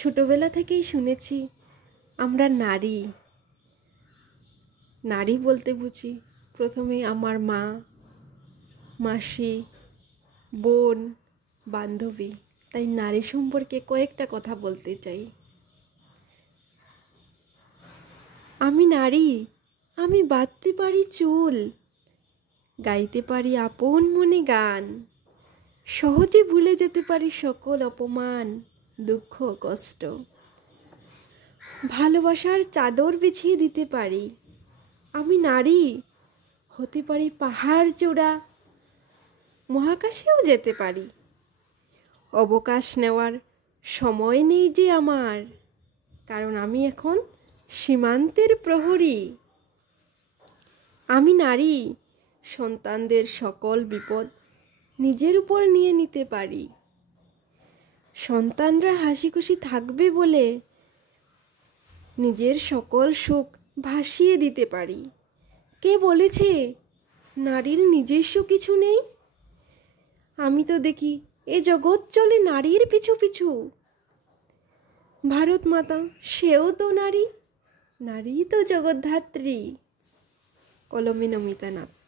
ছোটবেলা থেকেই শুনেছি আমরা নারী। নারী বলতে বুঝি প্রথমে আমার মা, মাসি, বোন, বান্ধবী। তাই নারী সম্পর্কে কয়েকটা কথা বলতে চাই। আমি নারী, আমি বাঁধতে পারি চুল, গাইতে পারি আপন মনে গান, সহজে ভুলে যেতে পারি সকল অপমান, দুঃখ, কষ্ট। ভালোবাসার চাদর বিছিয়ে দিতে পারি। আমি নারী, হতে পারি পাহাড় চূড়া, মহাকাশেও যেতে পারি। অবকাশ নেওয়ার সময় নেই যে আমার, কারণ আমি এখন সীমান্তের প্রহরী। আমি নারী, সন্তানদের সকল বিপদ নিজের উপর নিয়ে নিতে পারি। সন্তানরা হাসি খুশি থাকবে বলে নিজের সকল সুখ ভাসিয়ে দিতে পারি। কে বলেছে নারীর নিজস্ব কিছু নেই? আমি তো দেখি এ জগৎ চলে নারীর পিছু পিছু। ভারত মাতা সেও তো নারী, নারী তো জগদ্ধাত্রী। কলমে নমিতা নাথ।